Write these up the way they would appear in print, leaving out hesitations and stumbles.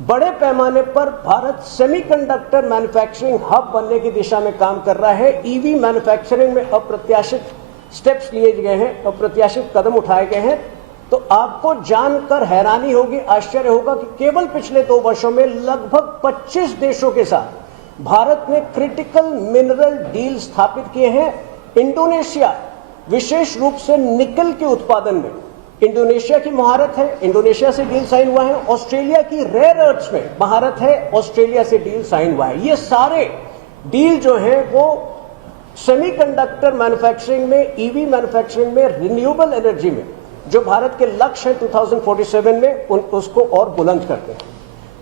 बड़े पैमाने पर भारत सेमीकंडक्टर मैन्युफैक्चरिंग हब बनने की दिशा में काम कर रहा है। ईवी मैन्युफैक्चरिंग में अप्रत्याशित स्टेप्स लिए गए हैं, अप्रत्याशित कदम उठाए गए हैं। तो आपको जानकर हैरानी होगी, आश्चर्य होगा कि केवल पिछले 2 वर्षों में लगभग 25 देशों के साथ भारत ने क्रिटिकल मिनरल डील स्थापित किए हैं। इंडोनेशिया विशेष रूप से निकल के उत्पादन में इंडोनेशिया की महारत है, इंडोनेशिया से डील साइन हुआ है। ऑस्ट्रेलिया की रेयर अर्थ्स में महारत है, ऑस्ट्रेलिया से डील साइन हुआ है। ये सारे डील जो हैं वो सेमीकंडक्टर मैन्युफैक्चरिंग में, ईवी मैन्युफैक्चरिंग में, रिन्यूएबल एनर्जी में जो भारत के लक्ष्य है 2047 में उसको और बुलंद करते हैं।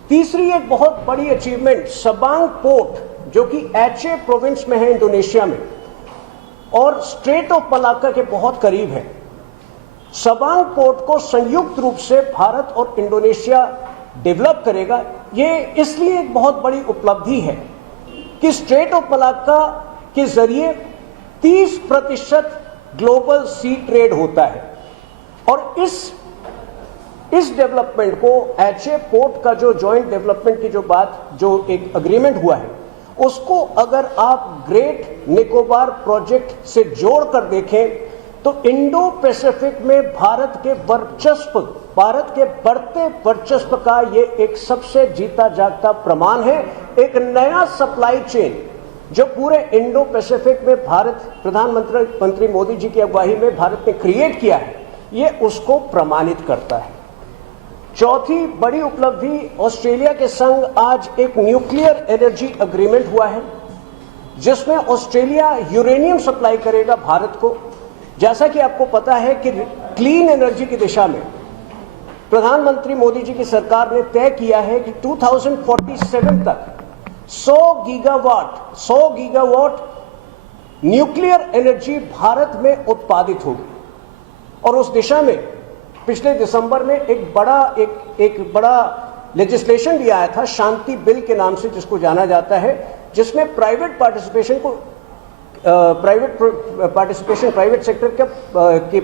तीसरी एक बहुत बड़ी अचीवमेंट, सबांग पोर्ट जो कि एचे प्रोविंस में है इंडोनेशिया में और स्ट्रेट ऑफ मलाक्का के बहुत करीब है। सबांग पोर्ट को संयुक्त रूप से भारत और इंडोनेशिया डेवलप करेगा। ये इसलिए एक बहुत बड़ी उपलब्धि है कि स्ट्रेट ऑफ मलाक्का के जरिए 30% ग्लोबल सी ट्रेड होता है और इस डेवलपमेंट को एचे पोर्ट का जो जॉइंट डेवलपमेंट की जो एक अग्रीमेंट हुआ है उसको अगर आप ग्रेट निकोबार प्रोजेक्ट से जोड़कर देखें तो इंडो पैसिफिक में भारत के बढ़ते वर्चस्व का ये एक सबसे जीता जागता प्रमाण है। एक नया सप्लाई चेन जो पूरे इंडो पैसिफिक में प्रधानमंत्री मोदी जी की अगुवाई में भारत ने क्रिएट किया है, ये उसको प्रमाणित करता है। चौथी बड़ी उपलब्धि, ऑस्ट्रेलिया के संग आज एक न्यूक्लियर एनर्जी एग्रीमेंट हुआ है जिसमें ऑस्ट्रेलिया यूरेनियम सप्लाई करेगा भारत को। जैसा कि आपको पता है कि क्लीन एनर्जी की दिशा में प्रधानमंत्री मोदी जी की सरकार ने तय किया है कि 2047 तक 100 गीगावाट न्यूक्लियर एनर्जी भारत में उत्पादित होगी और उस दिशा में पिछले दिसंबर में एक बड़ा लेजिस्लेशन भी आया था, शांति बिल के नाम से जिसको जाना जाता है, जिसमें प्राइवेट सेक्टर के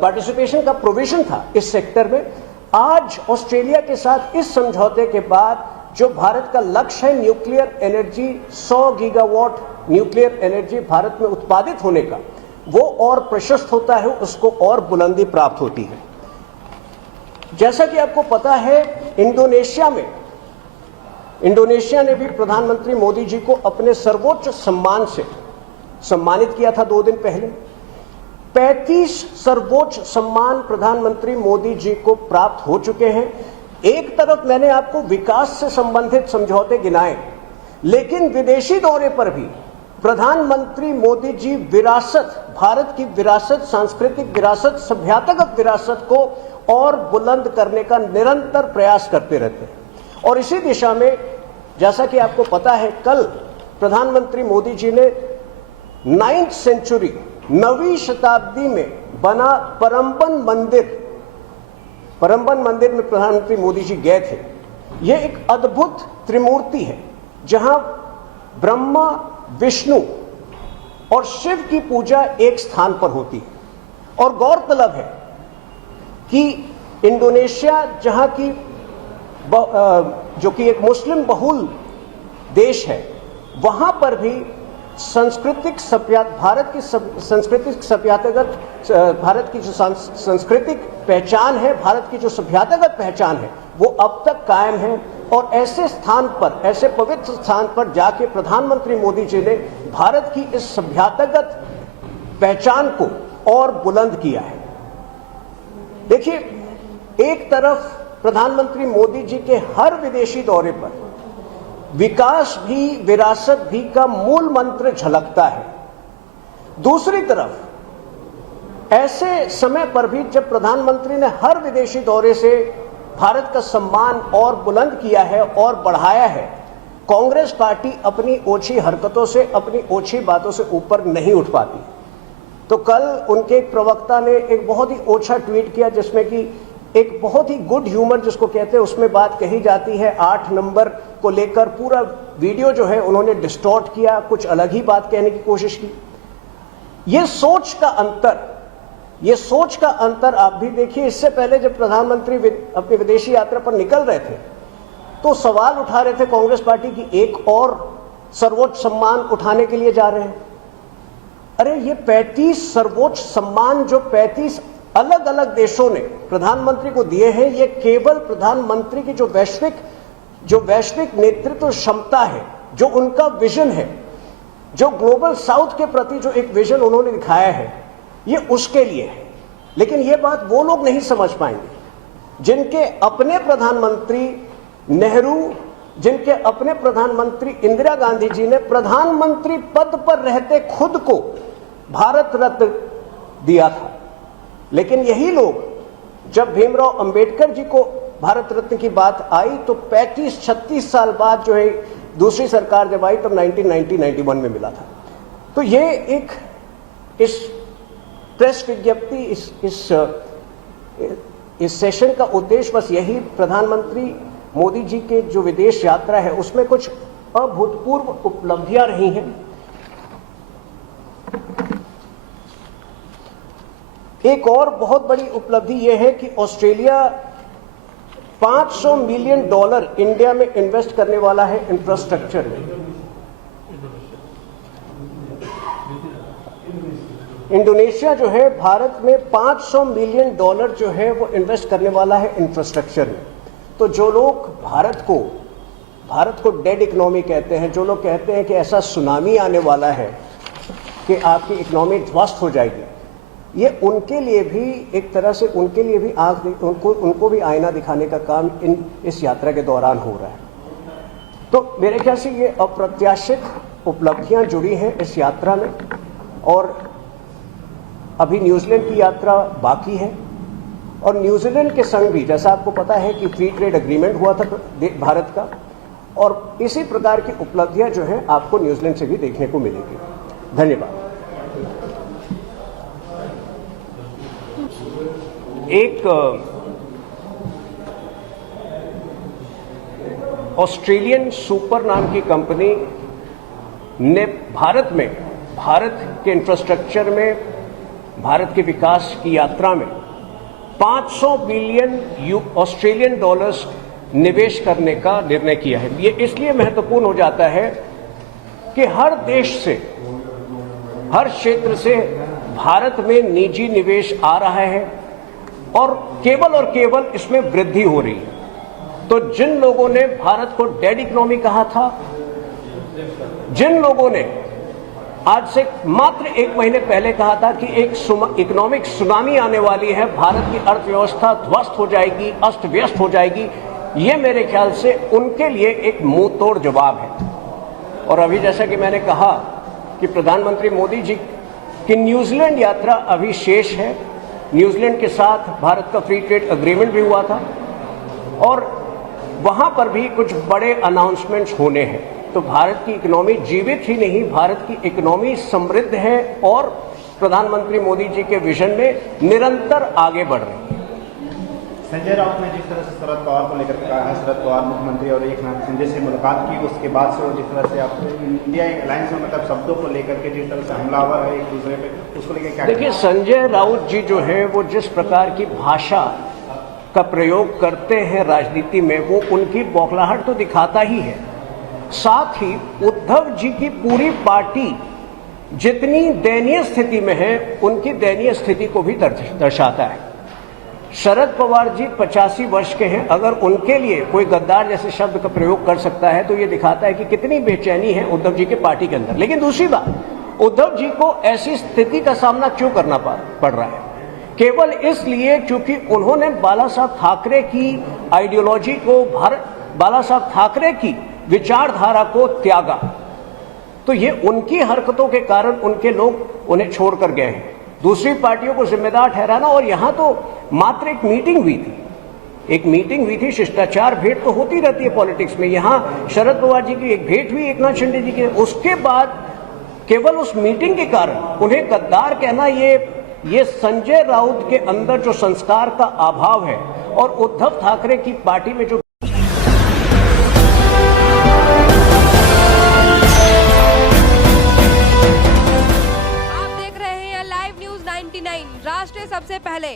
पार्टिसिपेशन का प्रोविजन था इस सेक्टर में। आज ऑस्ट्रेलिया के साथ इस समझौते के बाद जो भारत का लक्ष्य है nuclear energy, 100 gigawatt nuclear energy Bharat में उत्पादित होने का, वो और प्रशस्त होता है, उसको और बुलंदी प्राप्त होती है। जैसा कि आपको पता है इंडोनेशिया ने भी प्रधानमंत्री मोदी जी को अपने सर्वोच्च सम्मान से सम्मानित किया था 2 दिन पहले। 35 सर्वोच्च सम्मान प्रधानमंत्री मोदी जी को प्राप्त हो चुके हैं। एक तरफ मैंने आपको विकास से संबंधित समझौते गिनाए, लेकिन विदेशी दौरे पर भी प्रधानमंत्री मोदी जी भारत की विरासत, सांस्कृतिक विरासत, सभ्यतागत विरासत को और बुलंद करने का निरंतर प्रयास करते रहते हैं। और इसी दिशा में जैसा कि आपको पता है, कल प्रधानमंत्री मोदी जी ने 9th सेंचुरी, 9वीं शताब्दी में बना परम्बन मंदिर में प्रधानमंत्री मोदी जी गए थे। यह एक अद्भुत त्रिमूर्ति है जहां ब्रह्मा, विष्णु और शिव की पूजा एक स्थान पर होती है। और गौरतलब है कि इंडोनेशिया जहां की जो कि एक मुस्लिम बहुल देश है, वहां पर भी भारत की जो सांस्कृतिक पहचान है, भारत की जो सभ्यतागत पहचान है, वो अब तक कायम है। और ऐसे स्थान पर, ऐसे पवित्र स्थान पर जाके प्रधानमंत्री मोदी जी ने भारत की इस सभ्यतागत पहचान को और बुलंद किया है। देखिए, एक तरफ प्रधानमंत्री मोदी जी के हर विदेशी दौरे पर विकास भी, विरासत भी का मूल मंत्र झलकता है। दूसरी तरफ ऐसे समय पर भी जब प्रधानमंत्री ने हर विदेशी दौरे से भारत का सम्मान और बुलंद किया है और बढ़ाया है, कांग्रेस पार्टी अपनी ओछी हरकतों से, अपनी ओछी बातों से ऊपर नहीं उठ पाती। तो कल उनके एक प्रवक्ता ने एक बहुत ही ओछा ट्वीट किया जिसमें कि एक बहुत ही गुड ह्यूमर जिसको कहते हैं, उसमें बात कही जाती है 8 नंबर को लेकर। पूरा वीडियो जो है उन्होंने डिस्टॉर्ट किया, कुछ अलग ही बात कहने की कोशिश की। ये सोच का अंतर आप भी देखिए। इससे पहले जब प्रधानमंत्री अपनी विदेशी यात्रा पर निकल रहे थे तो सवाल उठा रहे थे कांग्रेस पार्टी की एक और सर्वोच्च सम्मान उठाने के लिए जा रहे हैं। अरे ये 35 सर्वोच्च सम्मान जो 35 अलग अलग देशों ने प्रधानमंत्री को दिए हैं, ये केवल प्रधानमंत्री की जो वैश्विक नेतृत्व क्षमता है, जो उनका विजन है, जो ग्लोबल साउथ के प्रति जो एक विजन उन्होंने दिखाया है, ये उसके लिए है। लेकिन ये बात वो लोग नहीं समझ पाएंगे जिनके अपने प्रधानमंत्री नेहरू, जिनके अपने प्रधानमंत्री इंदिरा गांधी जी ने प्रधानमंत्री पद पर रहते खुद को भारत रत्न दिया था। लेकिन यही लोग जब भीमराव अंबेडकर जी को भारत रत्न की बात आई तो 35-36 साल बाद जो है दूसरी सरकार जब आई तब 1991 में मिला था। तो ये एक इस प्रेस विज्ञप्ति इस सेशन का उद्देश्य बस यही, प्रधानमंत्री मोदी जी के जो विदेश यात्रा है उसमें कुछ अभूतपूर्व उपलब्धियां रही हैं। एक और बहुत बड़ी उपलब्धि यह है कि ऑस्ट्रेलिया $500 मिलियन इंडिया में इन्वेस्ट करने वाला है इंफ्रास्ट्रक्चर में। इंडोनेशिया जो है भारत में $500 मिलियन जो है वो इन्वेस्ट करने वाला है इंफ्रास्ट्रक्चर में। तो जो लोग भारत को डेड इकोनॉमी कहते हैं, जो लोग कहते हैं कि ऐसा सुनामी आने वाला है कि आपकी इकोनॉमी ध्वस्त हो जाएगी, ये उनके लिए भी एक तरह से उनके लिए भी उनको भी आईना दिखाने का काम इस यात्रा के दौरान हो रहा है। तो मेरे ख्याल से ये अप्रत्याशित उपलब्धियां जुड़ी हैं इस यात्रा में। और अभी न्यूजीलैंड की यात्रा बाकी है और न्यूजीलैंड के संग भी जैसा आपको पता है कि फ्री ट्रेड एग्रीमेंट हुआ था भारत का, और इसी प्रकार की उपलब्धियां जो हैं आपको न्यूजीलैंड से भी देखने को मिलेगी। धन्यवाद। एक ऑस्ट्रेलियन सुपर नाम की कंपनी ने भारत के इंफ्रास्ट्रक्चर में, भारत के विकास की यात्रा में $500 बिलियन ऑस्ट्रेलियन डॉलर्स निवेश करने का निर्णय किया है। ये इसलिए महत्वपूर्ण हो जाता है कि हर देश से, हर क्षेत्र से भारत में निजी निवेश आ रहा है और केवल इसमें वृद्धि हो रही है। तो जिन लोगों ने भारत को डेड इकोनॉमी कहा था, जिन लोगों ने आज से मात्र 1 महीने पहले कहा था कि एक इकोनॉमिक सुनामी आने वाली है, भारत की अर्थव्यवस्था ध्वस्त हो जाएगी, अस्त व्यस्त हो जाएगी, ये मेरे ख्याल से उनके लिए एक मुंह तोड़ जवाब है। और अभी जैसा कि मैंने कहा कि प्रधानमंत्री मोदी जी की न्यूजीलैंड यात्रा अभी शेष है। न्यूजीलैंड के साथ भारत का फ्री ट्रेड एग्रीमेंट भी हुआ था और वहां पर भी कुछ बड़े अनाउंसमेंट्स होने हैं। तो भारत की इकोनॉमी जीवित ही नहीं, भारत की इकोनॉमी समृद्ध है और प्रधानमंत्री मोदी जी के विजन में निरंतर आगे बढ़ रही है। संजय राउत ने जिस तरह से शरद पवार को लेकर कहा है, शरद पवार मुख्यमंत्री और एकनाथ शिंदे से मुलाकात की, उसके बाद से जिस तरह से आप इंडिया अलायंस में मतलब शब्दों को लेकर के जिस तरह से हमलावर है एक दूसरे पे, उसको लेकर क्या? देखिए, संजय राउत जी जो है वो जिस प्रकार की भाषा का प्रयोग करते हैं राजनीति में, वो उनकी बौखलाहट तो दिखाता ही है। साथ ही उद्धव जी की पूरी पार्टी जितनी दयनीय स्थिति में है, उनकी दयनीय स्थिति को भी दर्शाता है। शरद पवार जी 85 वर्ष के हैं, अगर उनके लिए कोई गद्दार जैसे शब्द का प्रयोग कर सकता है तो ये दिखाता है कि कितनी बेचैनी है उद्धव जी के पार्टी के अंदर। लेकिन दूसरी बात, उद्धव जी को ऐसी स्थिति का सामना क्यों करना पड़ रहा है? केवल इसलिए क्योंकि उन्होंने बाला साहब ठाकरे की आइडियोलॉजी को, बाला साहब ठाकरे की विचारधारा को त्यागा। तो ये उनकी हरकतों के कारण उनके लोग उन्हें छोड़कर गए हैं। दूसरी पार्टियों को जिम्मेदार ठहराना, और यहां तो मात्र एक मीटिंग हुई थी, शिष्टाचार भेंट तो होती रहती है पॉलिटिक्स में। यहां शरद पवार जी की एक भेंट हुई एकनाथ शिंदे जी के, उसके बाद केवल उस मीटिंग के कारण उन्हें गद्दार कहना, ये संजय राउत के अंदर जो संस्कार का अभाव है और उद्धव ठाकरे की पार्टी में जो राष्ट्र सबसे पहले।